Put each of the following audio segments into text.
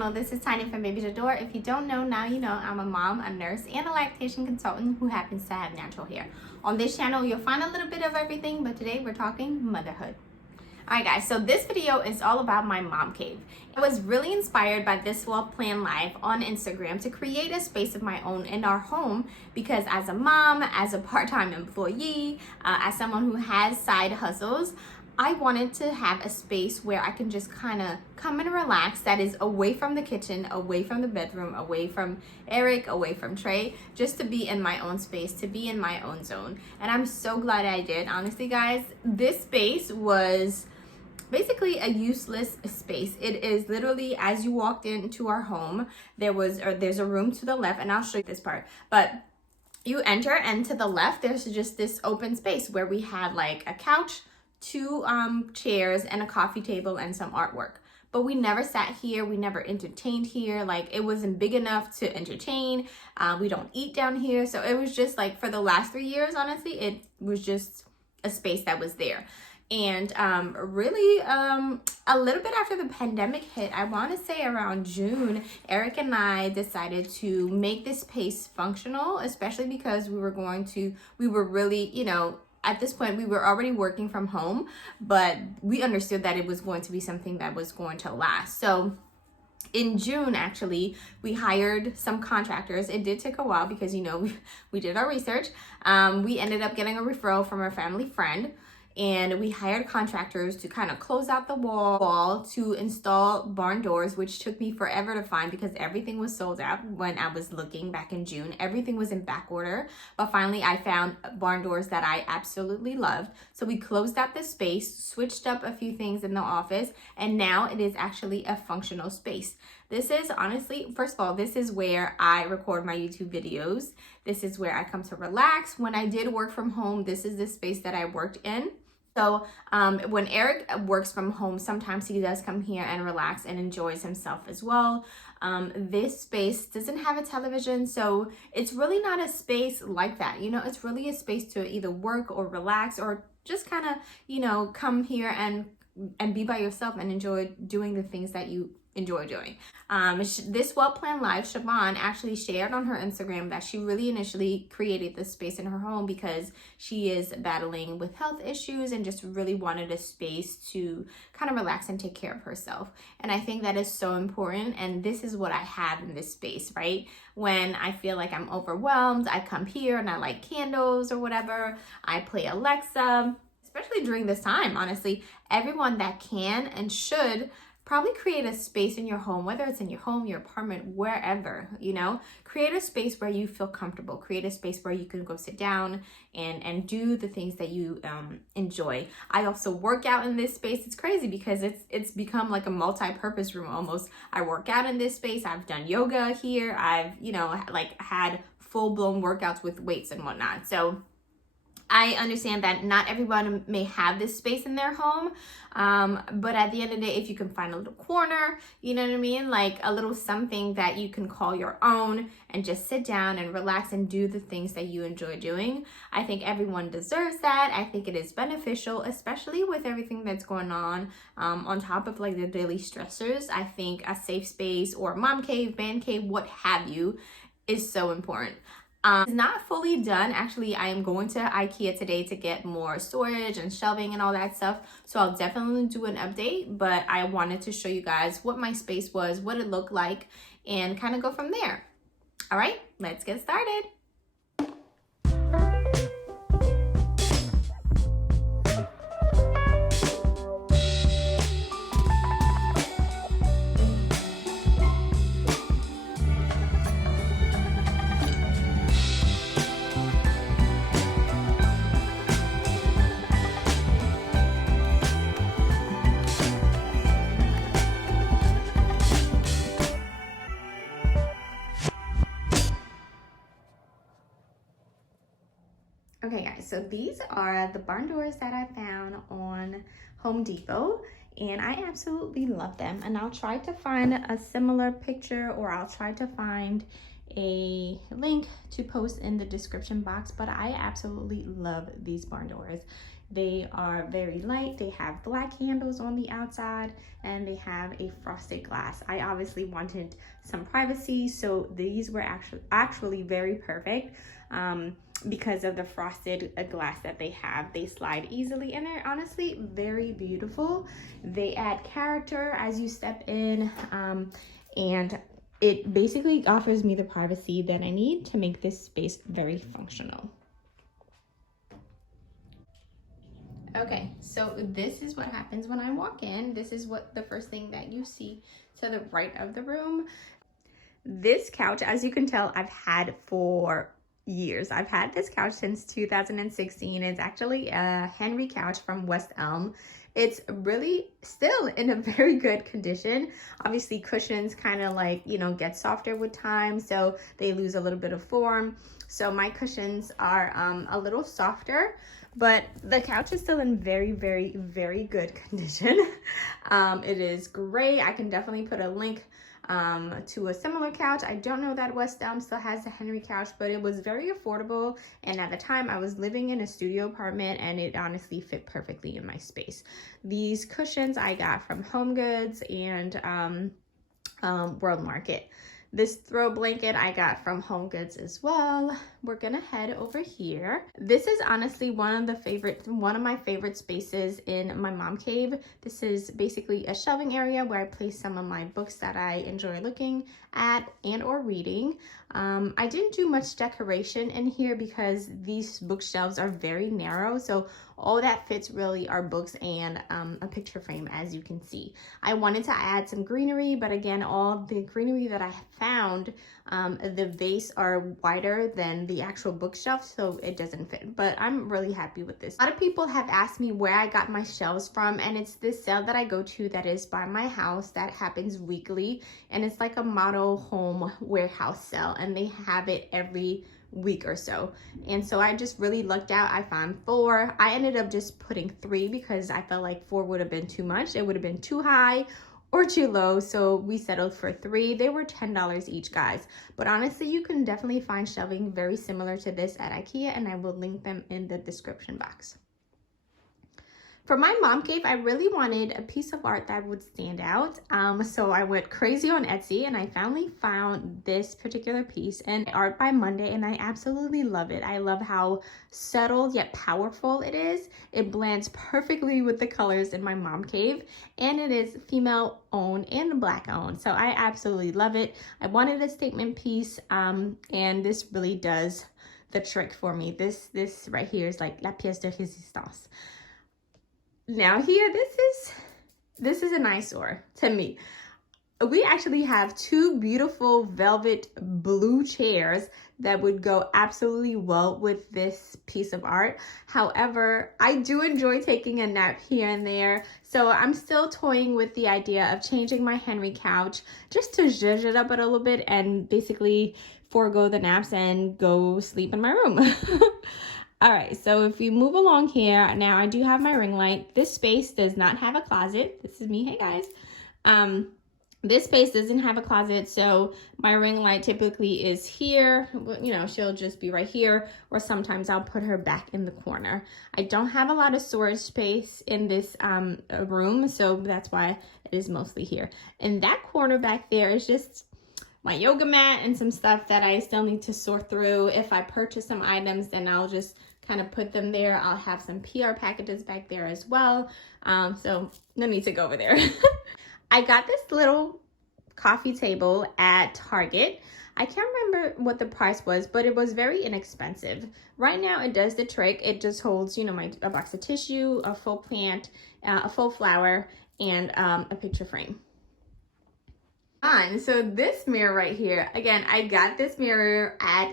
channel. This is Tania from Baby to Door. If you don't know, now you know. I'm a mom, a nurse, and a lactation consultant who happens to have natural hair. On this channel, you'll find a little bit of everything, but today we're talking motherhood. Alright guys, so this video is all about my mom cave. I was really inspired by this well planned live on Instagram to create a space of my own in our home because as a mom, as a part-time employee, as someone who has side hustles, I wanted to have a space where I can just kind of come and relax that is away from the kitchen, away from the bedroom, away from Eric, away from Trey, just to be in my own space, to be in my own zone. And I'm so glad I did. Honestly, guys, this space was basically a useless space. It is literally, as you walked into our home, there's a room to the left, and I'll show you this part, but you enter and to the left there's just this open space where we had like a couch, two chairs, and a coffee table and some artwork. But we never sat here, we never entertained here. Like, it wasn't big enough to entertain. We don't eat down here, so it was just like, for the last 3 years, honestly, it was just a space that was there. And really a little bit after the pandemic hit, I want to say around June, Eric and I decided to make this space functional, especially because we were really, you know, at this point we were already working from home, but we understood that it was going to be something that was going to last. So in June, actually, we hired some contractors. It did take a while because, you know, we did our research. We ended up getting a referral from a family friend, and we hired contractors to kind of close out the wall to install barn doors, which took me forever to find because everything was sold out when I was looking back in June. Everything was in back order, but finally I found barn doors that I absolutely loved. So we closed out the space, switched up a few things in the office, and now it is actually a functional space. This is honestly, first of all, this is where I record my YouTube videos. This is where I come to relax. When I did work from home, this is the space that I worked in. So when Eric works from home, sometimes he does come here and relax and enjoys himself as well. This space doesn't have a television, so it's really not a space like that. You know, it's really a space to either work or relax or just kind of, you know, come here and be by yourself and enjoy doing the things that you enjoy doing. This well-planned live, Siobhan actually shared on her Instagram that she really initially created this space in her home because she is battling with health issues and just really wanted a space to kind of relax and take care of herself. And I think that is so important, and this is what I have in this space, right? When I feel like I'm overwhelmed, I come here and I light candles or whatever. I play Alexa, especially during this time. Honestly, everyone that can and should probably create a space in your home, whether it's in your home, your apartment, wherever, you know, create a space where you feel comfortable, create a space where you can go sit down and do the things that you enjoy. I also work out in this space. It's crazy because it's become like a multi-purpose room almost. I work out in this space. I've done yoga here. I've, you know, like had full-blown workouts with weights and whatnot. So I understand that not everyone may have this space in their home, but at the end of the day, if you can find a little corner, you know what I mean? Like a little something that you can call your own and just sit down and relax and do the things that you enjoy doing. I think everyone deserves that. I think it is beneficial, especially with everything that's going on top of like the daily stressors. I think a safe space or mom cave, man cave, what have you, is so important. It's not fully done. Actually, I am going to IKEA today to get more storage and shelving and all that stuff. So I'll definitely do an update, but I wanted to show you guys what my space was, what it looked like, and kind of go from there. All right, let's get started. Okay guys, so these are the barn doors that I found on Home Depot, and I absolutely love them. And I'll try to find a similar picture, or I'll try to find a link to post in the description box, but I absolutely love these barn doors. They are very light. They have black handles on the outside, and they have a frosted glass. I obviously wanted some privacy, so these were actually very perfect because of the frosted glass that they have. They slide easily, and they're honestly very beautiful. They add character as you step in, and it basically offers me the privacy that I need to make this space very functional. Okay, so this is what happens when I walk in. This is what the first thing that you see to the right of the room. This couch, as you can tell, I've had for years. I've had this couch since 2016. It's actually a Henry couch from West Elm. It's really still in a very good condition. Obviously, cushions kind of like, you know, get softer with time, so they lose a little bit of form. So my cushions are a little softer, but the couch is still in very, very, very good condition. It is gray. I can definitely put a link to a similar couch. I don't know that West Elm still has a Henry couch, but it was very affordable, and at the time I was living in a studio apartment, and it honestly fit perfectly in my space. These cushions I got from Home Goods and World Market. This throw blanket I got from Home Goods as well. We're gonna head over here. This is honestly one of my favorite spaces in my mom cave. This is basically a shelving area where I place some of my books that I enjoy looking at and or reading. I didn't do much decoration in here because these bookshelves are very narrow, so all that fits really are books and a picture frame, as you can see. I wanted to add some greenery, but again, all the greenery that I found, the vase are wider than the actual bookshelf, so it doesn't fit, but I'm really happy with this. A lot of people have asked me where I got my shelves from, and it's this sale that I go to that is by my house that happens weekly, and it's like a model home warehouse sale, and they have it every week or so. And so I just really lucked out. I found 4. I ended up just putting 3 because I felt like 4 would have been too much. It would have been too high or too low, so we settled for 3. They were $10 each, guys, but honestly you can definitely find shelving very similar to this at IKEA, and I will link them in the description box. For my mom cave, I really wanted a piece of art that would stand out. So I went crazy on Etsy, and I finally found this particular piece in Art by Monday, and I absolutely love it. I love how subtle yet powerful it is. It blends perfectly with the colors in my mom cave, and it is female owned and Black owned. So I absolutely love it. I wanted a statement piece, and this really does the trick for me. This right here is like la pièce de résistance. Now here, this is an eyesore to me. We actually have 2 beautiful velvet blue chairs that would go absolutely well with this piece of art. However, I do enjoy taking a nap here and there, so I'm still toying with the idea of changing my Henry couch just to zhuzh it up a little bit and basically forego the naps and go sleep in my room. All right, so if we move along here, now I do have my ring light. This space does not have a closet. This is me, hey guys. This space doesn't have a closet, so my ring light typically is here. You know, she'll just be right here, or sometimes I'll put her back in the corner. I don't have a lot of storage space in this room, so that's why it is mostly here. And that corner back there is just my yoga mat and some stuff that I still need to sort through. If I purchase some items, then I'll just kind of put them there. I'll have some PR packages back there as well. So no need to go over there. I got this little coffee table at Target. I can't remember what the price was, but it was very inexpensive. Right now it does the trick. It just holds, you know, a box of tissue, a full plant, a full flower, and a picture frame. So this mirror right here, again, I got this mirror at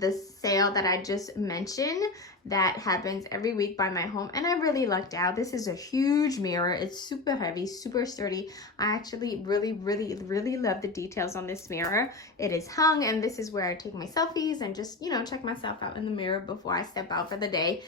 the sale that I just mentioned that happens every week by my home, and I really lucked out. This is a huge mirror. It's super heavy, super sturdy. I actually really love the details on this mirror. It is hung, and this is where I take my selfies and just, you know, check myself out in the mirror before I step out for the day.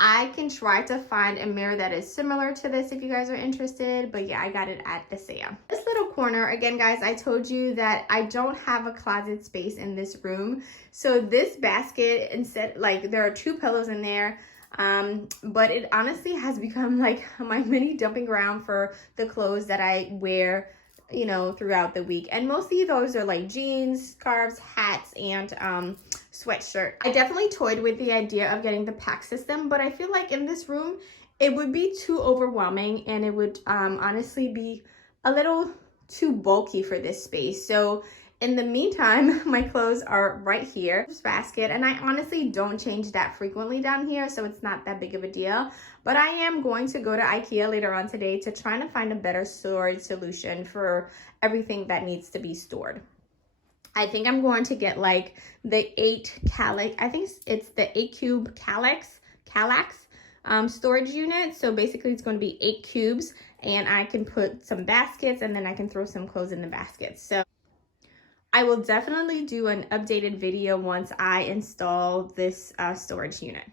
I can try to find a mirror that is similar to this if you guys are interested, but yeah, I got it at the sale. This little corner, again guys, I told you that I don't have a closet space in this room, so this basket, instead, like, there are 2 pillows in there. But it honestly has become like my mini dumping ground for the clothes that I wear, you know, throughout the week. And mostly those are like jeans, scarves, hats, and sweatshirt. I definitely toyed with the idea of getting the pack system, but I feel like in this room it would be too overwhelming, and it would honestly be a little too bulky for this space. So in the meantime, my clothes are right here, this basket, and I honestly don't change that frequently down here, so it's not that big of a deal. But I am going to go to IKEA later on today to try to find a better storage solution for everything that needs to be stored. I think I'm going to get like the 8 Kallax, I think it's the 8 cube Kallax storage unit. So basically it's going to be 8 cubes, and I can put some baskets, and then I can throw some clothes in the baskets. So I will definitely do an updated video once I install this storage unit.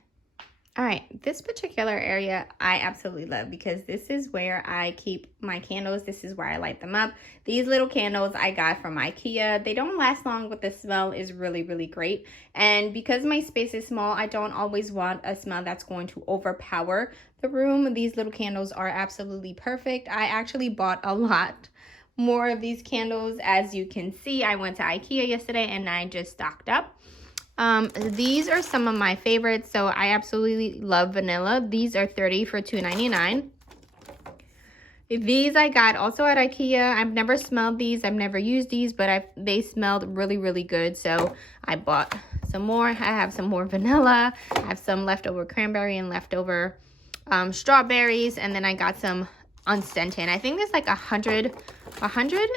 All right, this particular area I absolutely love because this is where I keep my candles. This is where I light them up. These little candles I got from IKEA. They don't last long, but the smell is really, really great. And because my space is small, I don't always want a smell that's going to overpower the room. These little candles are absolutely perfect. I actually bought a lot more of these candles. As you can see, I went to IKEA yesterday and I just stocked up. These are some of my favorites. So I absolutely love vanilla. These are 30 for $2.99. These I got also at IKEA. I've never smelled these. I've never used these, but they smelled really, really good. So I bought some more. I have some more vanilla. I have some leftover cranberry and leftover strawberries. And then I got some unscented. I think there's like 100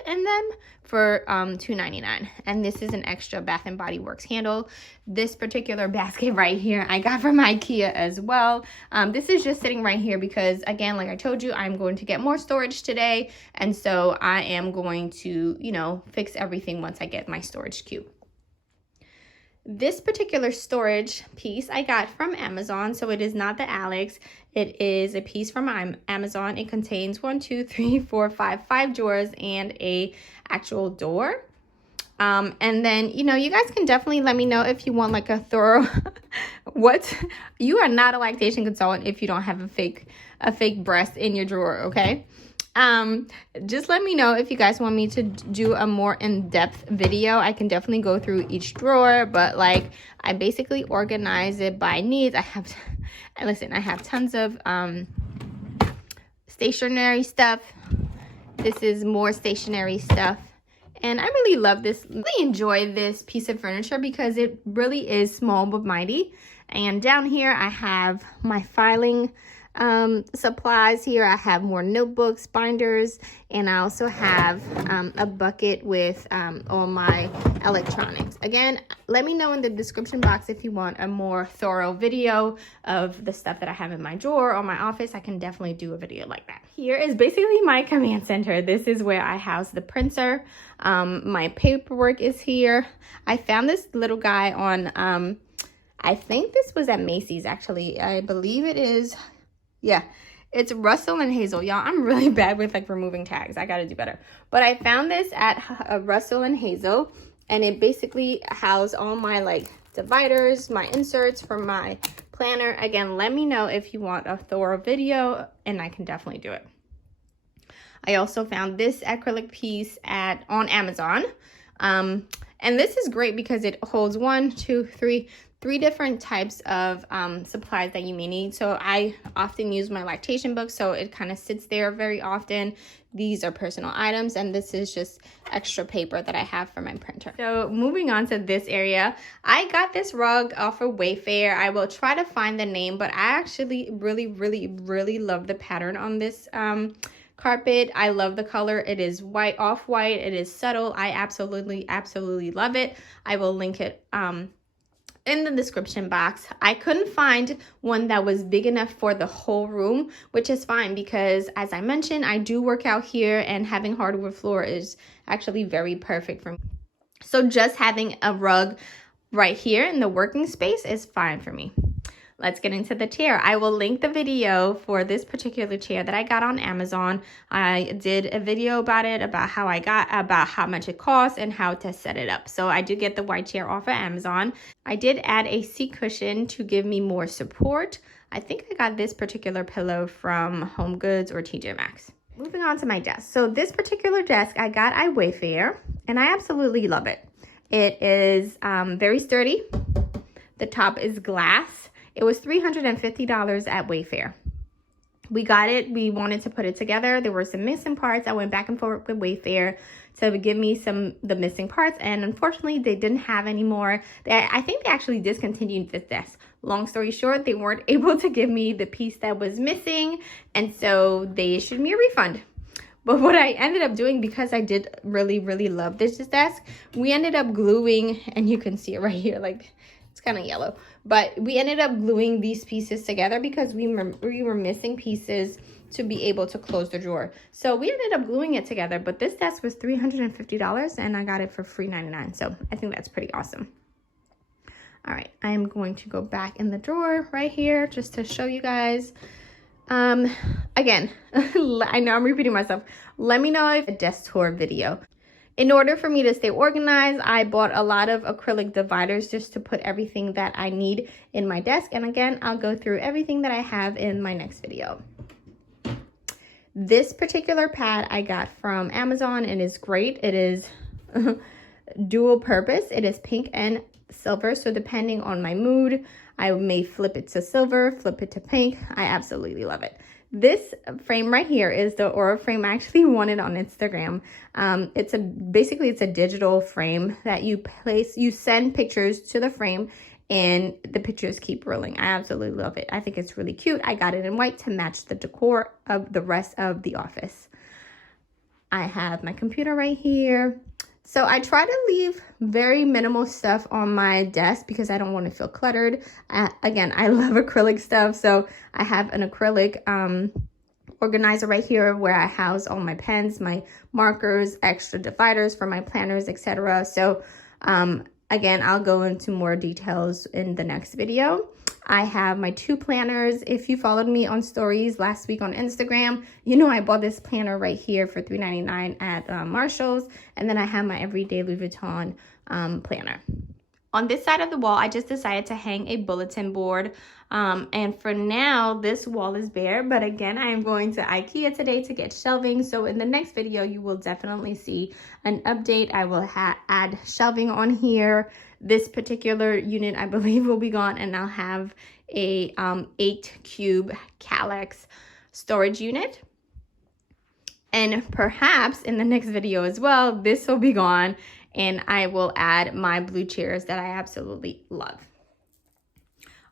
in them for $2.99. And this is an extra Bath and Body Works candle. This particular basket right here I got from IKEA as well. This is just sitting right here because, again, like I told you, I'm going to get more storage today, and so I am going to, you know, fix everything once I get my storage cube. This particular storage piece I got from Amazon, so it is not the Alex. It is a piece from Amazon. It contains 5 drawers and a actual door. And then, you know, you guys can definitely let me know if you want like a thorough you are not a lactation consultant if you don't have a fake breast in your drawer, okay? Just let me know if you guys want me to do a more in-depth video. I can definitely go through each drawer, but like I basically organize it by needs. I have tons of stationery stuff. This is more stationery stuff. And I really love this. I really enjoy this piece of furniture because it really is small but mighty. And down here I have my filing supplies. Here I have more notebooks, binders, and I also have a bucket with all my electronics. Again, let me know in the description box if you want a more thorough video of the stuff that I have in my drawer or my office. I can definitely do a video like that. Here is basically my command center. This is where I house the printer. My paperwork is here. I found this little guy on I think this was at Macy's, actually. I believe it is. Yeah, it's Russell and Hazel. Y'all, I'm really bad with like removing tags. I gotta do better. But I found this at Russell and Hazel, and it basically housed all my like dividers, my inserts for my planner. Again, let me know if you want a thorough video, and I can definitely do it. I also found this acrylic piece on Amazon. And this is great because it holds 3 different types of supplies that you may need. So I often use my lactation book, so it kind of sits there very often. These are personal items, and this is just extra paper that I have for my printer. So moving on to this area, I got this rug off of Wayfair. I will try to find the name, but I actually really love the pattern on this carpet. I love the color. It is white, off-white. It is subtle. I absolutely love it. I will link it in the description box. I couldn't find one that was big enough for the whole room, which is fine because, as I mentioned, I do work out here, and having hardwood floor is actually very perfect for me. So just having a rug right here in the working space is fine for me. Let's get into the chair. I will link the video for this particular chair that I got on Amazon. I did a video about it, about how much it costs and how to set it up. So I did get the white chair off of Amazon. I did add a seat cushion to give me more support. I think I got this particular pillow from Home Goods or TJMaxx. Moving on to my desk. So this particular desk I got at Wayfair, and I absolutely love it. It is very sturdy. The top is glass. It was $350 at Wayfair. We got it. We wanted to put it together. There were some missing parts. I went back and forth with Wayfair to give me the missing parts, and unfortunately they didn't have any more. I think they actually discontinued this desk. Long story short, they weren't able to give me the piece that was missing, and so they issued me a refund. But what I ended up doing, because I did really love this desk, we ended up gluing, and you can see it right here, like it's kind of yellow, but we ended up gluing these pieces together because we were missing pieces to be able to close the drawer. So we ended up gluing it together, but this desk was $350 and I got it for $3.99. So I think that's pretty awesome. All right, I am going to go back in the drawer right here just to show you guys. Again, I know I'm repeating myself. Let me know if a desk tour video. In order for me to stay organized, I bought a lot of acrylic dividers just to put everything that I need in my desk. And again, I'll go through everything that I have in my next video. This particular pad I got from Amazon and is great. It is dual purpose. It is pink and silver. So depending on my mood, I may flip it to silver, flip it to pink. I absolutely love it. This frame right here is the Aura frame. I actually won it on Instagram. Basically it's a digital frame that you send pictures to the frame and the pictures keep rolling. I absolutely love it. I think it's really cute. I got it in white to match the decor of the rest of the office. I have my computer right here. So I try to leave very minimal stuff on my desk because I don't want to feel cluttered. Again, I love acrylic stuff. So I have an acrylic organizer right here where I house all my pens, my markers, extra dividers for my planners, etc. So again, I'll go into more details in the next video. I have my 2 planners. If you followed me on stories last week on Instagram, you know I bought this planner right here for $3.99 at Marshall's. And then I have my everyday Louis Vuitton planner. On this side of the wall, I just decided to hang a bulletin board. And for now, this wall is bare. But again, I am going to IKEA today to get shelving. So in the next video, you will definitely see an update. I will add shelving on here. This particular unit, I believe, will be gone. And I'll have a 8-cube Kallax storage unit. And perhaps in the next video as well, this will be gone. And I will add my blue chairs that I absolutely love.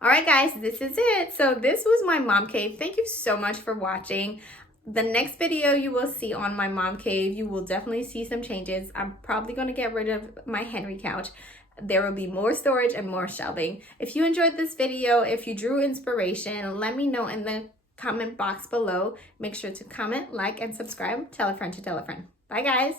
All right, guys, this is it. So this was my mom cave. Thank you so much for watching. The next video you will see on my mom cave, you will definitely see some changes. I'm probably going to get rid of my Henry couch. There will be more storage and more shelving. If you enjoyed this video, if you drew inspiration, let me know in the comment box below. Make sure to comment, like, and subscribe. Tell a friend to tell a friend. Bye, guys.